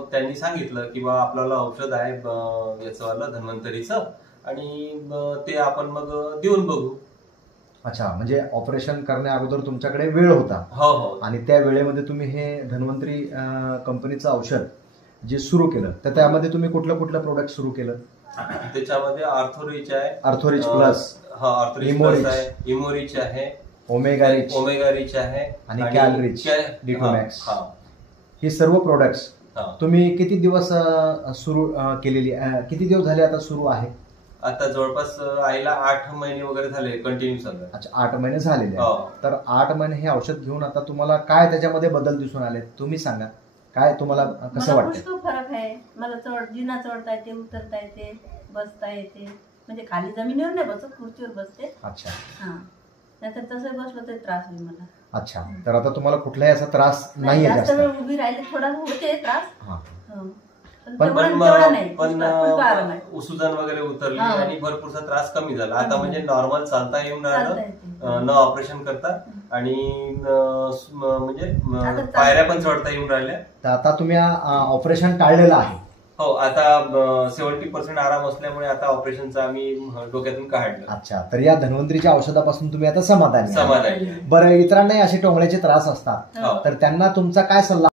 त्यांनी सांगितलं की बा आपल्याला औषध आहे याचं वालं धन्वंतरीचं आणि ते आपण मग देऊन बघू. अच्छा, म्हणजे ऑपरेशन करण्या अगोदर तुमच्याकडे वेळ होता. हो हो. आणि त्या वेळेमध्ये तुम्ही हे धन्वंतरी कंपनीचं औषध जे सुरू केलं, तर त्यामध्ये तुम्ही कुठलं कुठलं प्रोडक्ट सुरू केलं? त्याच्यामध्ये आर्थोरिच आहे, आर्थोरिच प्लस, हा आर्थोरिच प्लस आहे, इमोरिच आहे, ओमेगा रिच आहे आणि कॅलरिच, डिटोमॅक्स. हा, हे सर्व प्रोडक्ट्स तुम्ही किती दिवस सुरू केलेली, किती दिवस झाले आता सुरू आहे? आता जवळपास आईला 8 महिने वगैरे झाले कंटिन्यू सगळं. अच्छा, 8 महिने झालेले. तर 8 महिने हे औषध घेऊन आता तुम्हाला काय त्याच्यामध्ये बदल दिसून आले, तुम्ही सांगा. काय तुम्हाला कसं वाटतं? खूप फरक आहे. मला जिना चढता येते, उतरता येते, बसता येते. म्हणजे खाली जमिनीवर नाही बसत, खुर्चीवर बसते. अच्छा. हा, नाहीतर तसं बसलो तरी त्रास होईल मला. अच्छा, तर आता तुम्हाला कुठलाही असा त्रास नाहीये? जास्त वेळ उभी राहिले थोडा होते त्रास, पण उसुजन वगैरे उतरली आणि भरपूरसा त्रास कमी झाला. आता म्हणजे नॉर्मल चालता येऊन राहिलं, न ऑपरेशन करता, आणि म्हणजे पायऱ्या पण चढता येऊन राहिल्या. तर आता तुम्ही ऑपरेशन टाळलेलं आहे? हो, आता 70% आराम असल्यामुळे आता ऑपरेशनचं आम्ही डोक्यातून काढलं. अच्छा, तर या धन्वंतरीच्या औषधापासून तुम्ही आता समाधानी? समाधानी. बरं, इतरांनाही असे टोंगळ्याचे त्रास असतात, तर त्यांना तुमचा काय सल्ला?